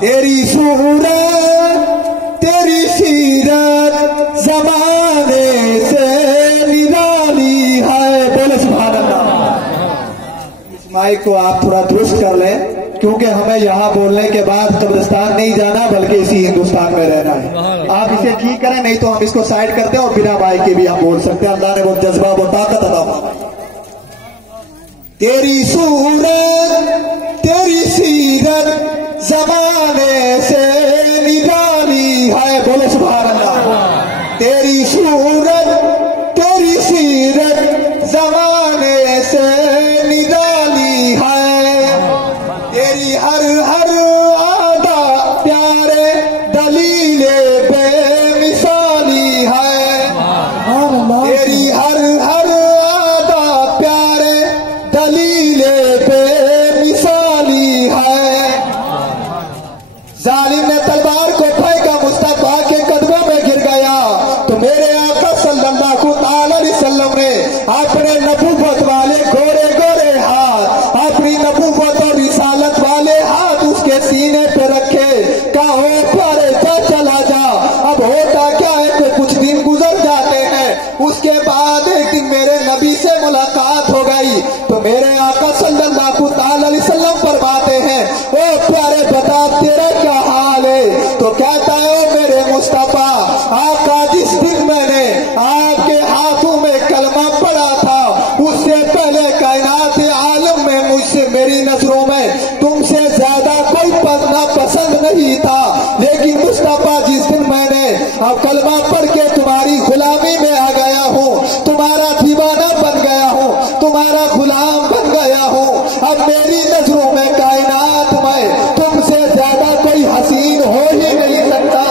तेरी सूरत तेरी सीरत ज़माने से निराली है। बोले सुभान अल्लाह। इस माइक को आप थोड़ा दुरुस्त कर लें, क्योंकि हमें यहाँ बोलने के बाद कब्रिस्तान नहीं जाना बल्कि इसी हिंदुस्तान में रहना है। आप इसे ठीक करें, नहीं तो हम इसको साइड करते हैं और बिना माइक के भी हम बोल सकते हैं। अल्लाह ने वो जज्बा वो ताकत अता फरमाई। तेरी सूरत तेरी सीरत ज़माने से निराली है। बोले सुभान अल्लाह। तेरी सूरत तेरी सीरत ज़माने से निराली है। तेरी हर हर आदा प्यारे दलीले बेमिसाली है। तेरी हर हर आदा प्यारे दलीले बेमिसाली है। जालिम ने तलवार को फेंका, मुस्तफा के कदमों में गिर गया, तो मेरे आका सल्लल्लाहु अलैहि वसल्लम ने अपने नबूवत वाले गोरे गोरे हाथ, अपनी नबूवत और रिसालत वाले हाथ उसके सीने पे रखे, कहा ओ प्यारे जा चला जा। अब होता क्या है कि कुछ दिन गुजर जाते हैं, उसके बाद एक दिन मेरे नबी से मुलाकात हो गई, तो मेरे आका सल्लल्लाहु अलैहि वसल्लम फरमाते हैं ओ प्यारे बता तेरा क्या हाल है। तो कहता है ओ मेरे मुस्तफा आका, जिस दिन मैंने आपके हाथों में कलमा पढ़ा था, उससे पहले कायनात आलम में मुझसे मेरी नजरों में तुमसे ज्यादा कोई पढ़ना पसंद नहीं था, लेकिन मुस्तफा जिस दिन मैंने अब कलमा पढ़ के तुम्हारी गुलामी में आ गया हूँ, तुम्हारा दीवाना बन गया हूँ, तुम्हारा गुलाम बन गया हूँ, अब मेरी नजरों में कायनात में तुमसे ज्यादा कोई हसीन हो ही नहीं सकता।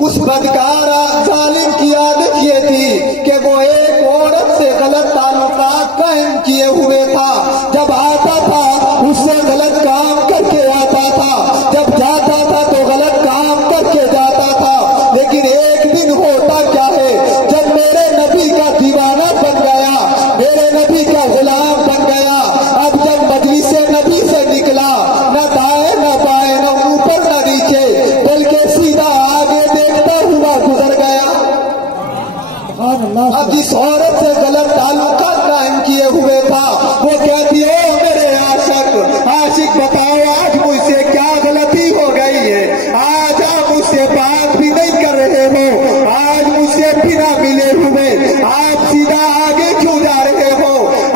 उस बदकार जालिम की आदत ये थी कि वो एक औरत से गलत ताल्लुकात कायम किए हुए था। जब आता था उससे गलत काम करके आता था, जब जाता था तो गलत काम करके जाता था। लेकिन एक दिन होता क्या है, जब मेरे नबी का दीवाना बन गया, मेरे नबी का गुलाम बन गया, अब जब मजलिस नबी से निकला, न दाएं न बाएं न ऊपर न नीचे, बल्कि सीधा आगे देखता हुआ गुजर गया। अब जिस औरत से गलत ताल्लुकात कायम किए हुए था, वो कहती है ओ मेरे आशिक बताओ आज मुझसे क्या गलती हो गई है, आज आप मुझसे बात भी नहीं कर रहे हो, आज मुझसे बिना मिले हुए आप सीधा आगे क्यों जा रहे हो।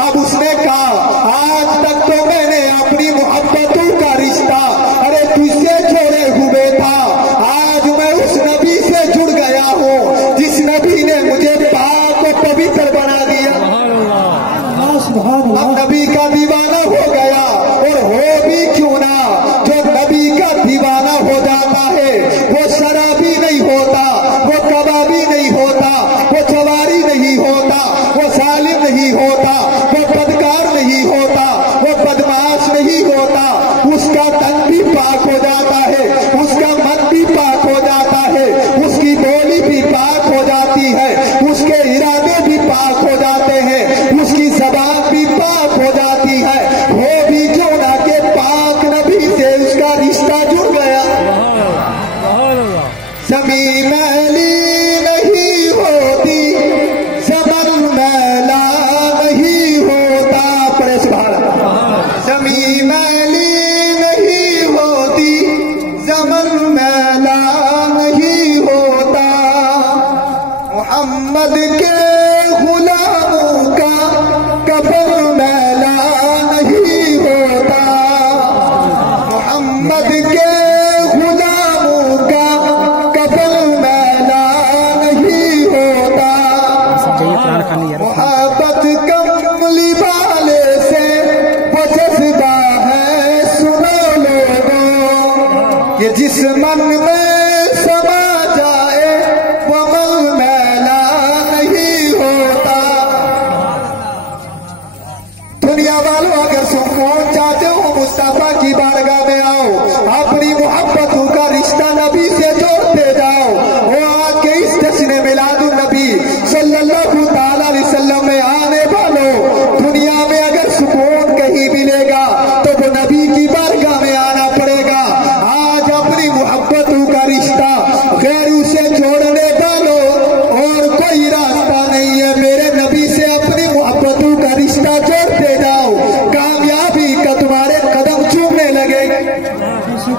अब उसने कहा आज तक तो मैंने अपनी मोहब्बतों का रिश्ता अरे तुझसे जोड़े हुए था, आज मैं उस नबी से जुड़ गया हूँ जिस नबी ने मुझे पाक और पवित्र बना दिया। अब नबी का दीवाना हो गया, और हो भी क्यों ना, जो नबी का दीवाना हो जाता है वो शराबी नहीं होता, वो कबाबी नहीं होता, वो जवारी नहीं होता, वो जालिम नहीं होता, वो बदकार नहीं होता, वो बदमाश नहीं होता। उसका तन भी पाक हो जाता है, उसका मन भी पाक हो जाता है, उसकी बोली भी पाक हो जाती है, उसके इरादे भी पाक हो जाते हैं, उसकी ज़बान भी पाक हो जाती है। वो भी क्यों ना के पाक नबी से उसका रिश्ता जुड़ गया। ज़मीन मैली नहीं होती, ज़मन मैला नहीं होता। परे सुभान अल्लाह। ज़मीन मैली नहीं होती, ज़मन मैला नहीं होता, मोहम्मद के गुलामों का कफन मैला नहीं होता, मोहम्मद के गुलामों का कफन मैला नहीं होता। मोहब्बत कमली वाले से वो जज्बा है सुनो लोगों, ये जिस मन में समा जाए वो मन मैला नहीं होता। दुनिया वालों अगर सुकून चाहते हो मुस्तफा की बारगाह में आओ, अपनी मोहब्बतों का रिश्ता नबी से जोड़ते जाओ। वो आके इस जश्न मिलादुन नबी सल्लल्लाहु अलैहि वसल्लम में आने वालों, दुनिया में अगर सुकून कहीं मिलेगा तो वो नबी की बारगाह में आना पड़ेगा।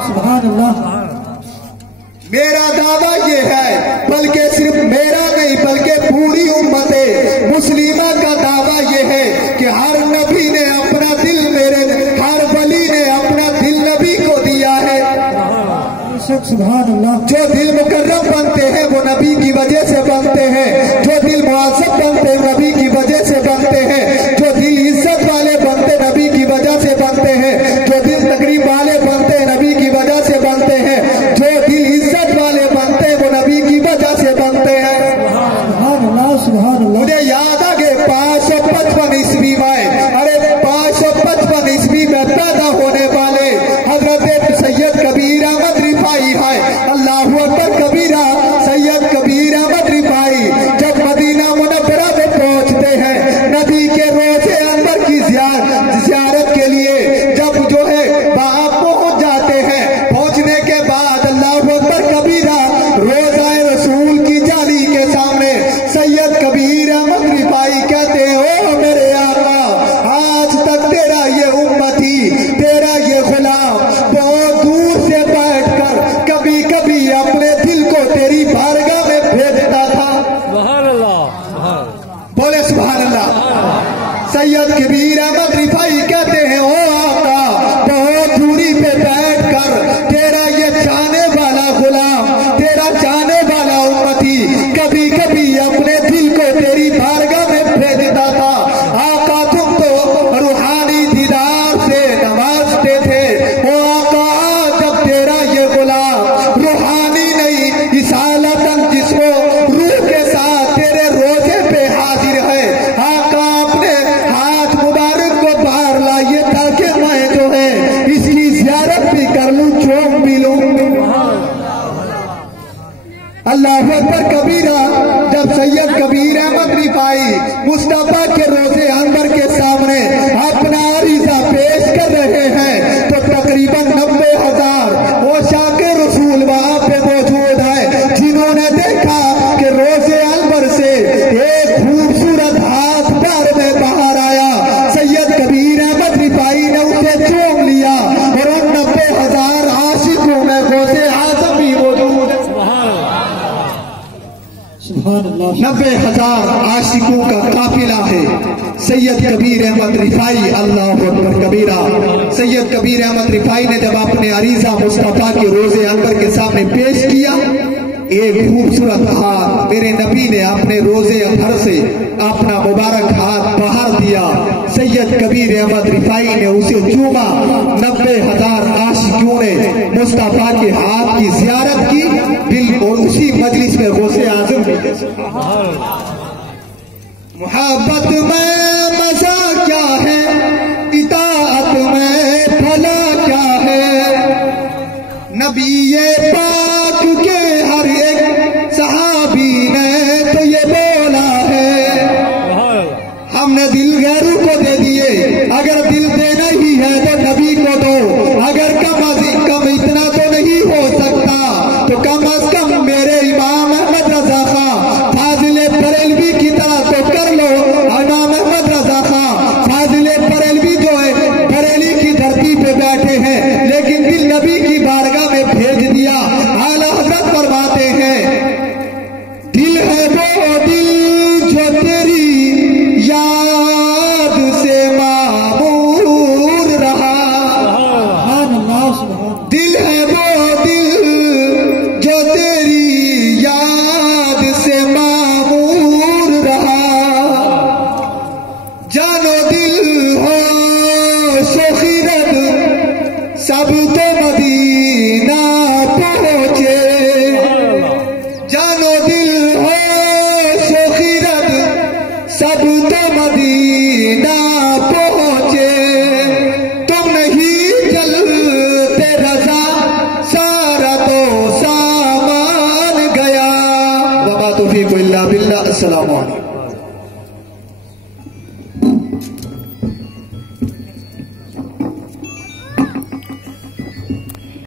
सुभान अल्लाह। मेरा दावा ये है, बल्कि सिर्फ मेरा नहीं बल्कि पूरी उम्मते मुस्लिमा का दावा ये है कि हर नबी ने अपना दिल हर वली ने अपना दिल नबी को दिया है। सुभान अल्लाह। जो दिल मुकर्रम बनते हैं वो नबी की वजह से बनते हैं, जो दिल मुआज़्ज़ब बनते हैं नबी की वजह से बनते हैं, जो दिल इज्जत वाले बनते नबी की वजह से बनते हैं, जो दिल तकरीब वाले बनते हैं नबी की वजह से बनते हैं, जो दिल इज्जत वाले बनते हैं वो नबी की वजह से बनते हैं। मुझे याद आ गए 555 ईस्वी में, अरे 555 ईस्वी में पैदा होने वाले हजरत सैयद कबीर अहमद रिफाई है। अल्लाहु अकबर कबीरा सैयद कबीर अहमद रिफाई जब मदीना मुनव्वरा में पहुंचते हैं नबी के रोज़े अनवर की ज़ियारत के लिए, जब जो है वहां पहुंच जाते हैं, पहुंचने के बाद अल्लाहु अकबर कबीरा रोज़ाए रसूल की जाली के सामने सैयद कबीर अहमद रिफाई कहते हैं, ओ मेरे आका, आज तक तेरा ये उम्मती, तेरा ये गुलाम बहुत दूर से बैठकर कभी कभी अपने दिल को तेरी बारगाह में भेजता था। बोले सुभान अल्लाह। सैयद कबीर अहमद रिफाई कहते हैं, ओ आका, बहुत दूरी पे बैठकर तेरा ये चाहने वाला गुलाम, तेरा चाहने वाला उम्मती कभी कभी अपने दिल को तेरी बारगाह में भेजता था। आका तुम तो रूहानी दीदार से नवाजते थे, ओ आका जब तेरा ये गुलाम रूहानी नहीं इसालतन जिसको रूह के साथ तेरे रोजे पे हाजिर है, आका अपने हाथ मुबारक को बाहर लाइए ताकि मैं जो है इसकी ज़ियारत भी कर लूं, चौक भी लूं। अल्लाहु अकबर कबीरा जब सैयद कबीर अहमद रिफाई मुस्तफा के रोज़े अनवर के सामने अपना अरीज़ा पेश कर रहे हैं तो तकरीबन 90,000 वो शाके रसूल वहां पे मौजूद है, जिन्होंने देखा कि रोज़े अनवर से एक खूबसूरत हाथ पैर में बाहर आया। सैयद कबीर अहमद रिफाई ने उसे चूम लिया और उन 90,000 आशिकों में गौसे आज़म भी मौजूद है। 90,000 आशिकों का काफिला है। सैयद कबीर अहमद रिफाई, अल्लाह अकबर कबीरा। सैयद कबीर अहमद रिफाई ने जब अपने अरीज़ा मुस्तफा के रोज़े अनवर के सामने पेश किया, एक खूबसूरत हाथ मेरे नबी ने अपने रोज़े अनवर से अपना मुबारक हाथ बाहर दिया। सैयद कबीर अहमद रिफाई ने उसे चूमा। 90,000 आशिकों ने मुस्तफा के हाथ की ज़ियारत की, दिल और उसी मजलिस में गौसे आज़म भी। मोहब्बत में मजा क्या है, इताअत में भला क्या है, नबी पाक के हर एक सहाबी ने तो ये बोला है। हमने दिल गैरों को दे दिए, अगर दिल देना ही है तो नबी को दो, अगर कम इतना तो नहीं हो सकता तो कम अज कम मेरे इमाम अहमद रजा खां फाजिले बरेलवी की तरह तो कर लो। इमाम अहमद रजा खां फाजिले बरेलवी जो है बरेली की धरती पे बैठे हैं, लेकिन दिल नबी की बारगाह में भेज दिया। आला हजरत फरमाते हैं, दिल है वो दिल जो तेरी याद से मामूर रहा, दिल है वो दिल जो तेरी याद से मामूर रहा, जानो दिल हो सोखिरत सब तो मदीना पहुंचे, जानो दिल हो सोखिरत सब तो मदीना पहुंचे, तुम नहीं चलते रजा सारा तो सामान गया। वमा तौफीक इल्ला बिल्लाह। अस्सलामु अलैकुम।